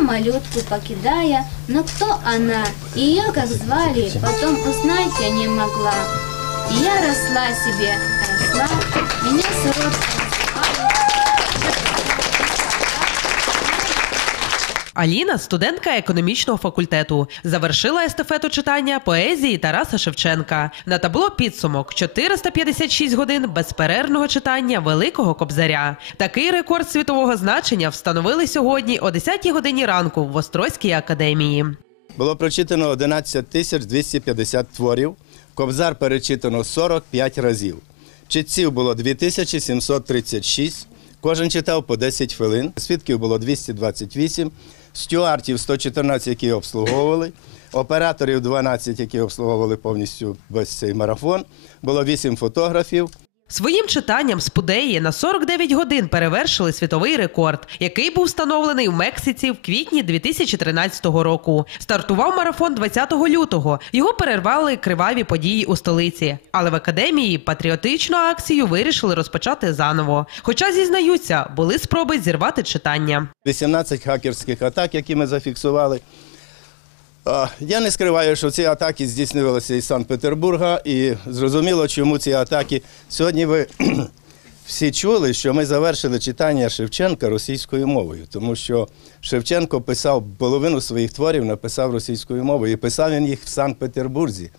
Малютку покидая, но кто она? Ее как звали, потом узнать я не могла. И я росла себе, росла, меня сиротка Аліна студентка економічного факультету. Завершила естафету читання поезії Тараса Шевченка. На табло підсумок 456 годин безперервного читання Великого Кобзаря. Такий рекорд світового значення встановили сьогодні о 10-й годині ранку в Острозькій академії. Було прочитано 11 тисяч 250 творів. Кобзар перечитано 45 разів. Читців було 2736. Кожен читав по 10 хвилин. Свідків було 228, стюартів 114, які обслуговували, операторів 12, які обслуговували повністю весь цей марафон. Було 8 фотографів. Своїм читанням спудеї на 49 годин перевершили світовий рекорд, який був встановлений в Мексиці в квітні 2013 року. Стартував марафон 20 лютого. Його перервали криваві події у столиці. Але в академії патріотичну акцію вирішили розпочати заново. Хоча зізнаються, були спроби зірвати читання. 18 хакерських атак, які ми зафіксували. Я не скриваю, що ці атаки здійснювалися із Санкт-Петербурга, і зрозуміло, чому ці атаки. Сьогодні ви всі чули, що ми завершили читання Шевченка російською мовою, тому що Шевченко писав половину своїх творів, написав російською мовою, і писав він їх в Санкт-Петербурзі.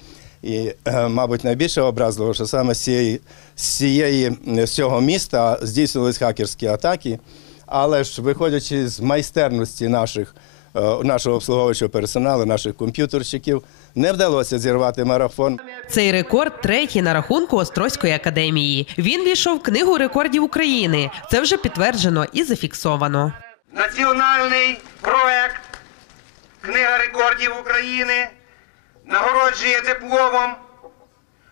І, е, мабуть, найбільше образливо, що саме з цієї, з цієї з цього міста здійснювалися хакерські атаки. Але ж виходячи з майстерності наших, е, нашого обслуговуючого персоналу, наших комп'ютерщиків, не вдалося зірвати марафон. Цей рекорд третій на рахунку Острозької академії. Він війшов в книгу рекордів України. Це вже підтверджено і зафіксовано. Національний проект Книга рекордів України нагороджує дипломом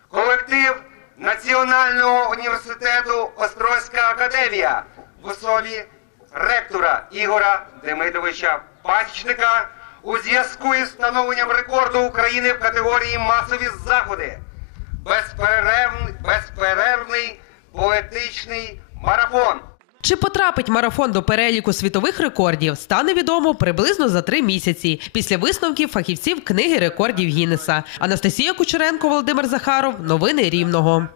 колектив Національного університету Острозька академія в особі ректора Ігора Демидовича Пасічника у зв'язку із встановленням рекорду України в категорії масові заходи. Безперервний, безперервний поетичний марафон. Чи потрапить марафон до переліку світових рекордів, стане відомо приблизно за три місяці після висновків фахівців книги рекордів Гіннеса. Анастасія Кучеренко, Володимир Захаров. Новини Рівного.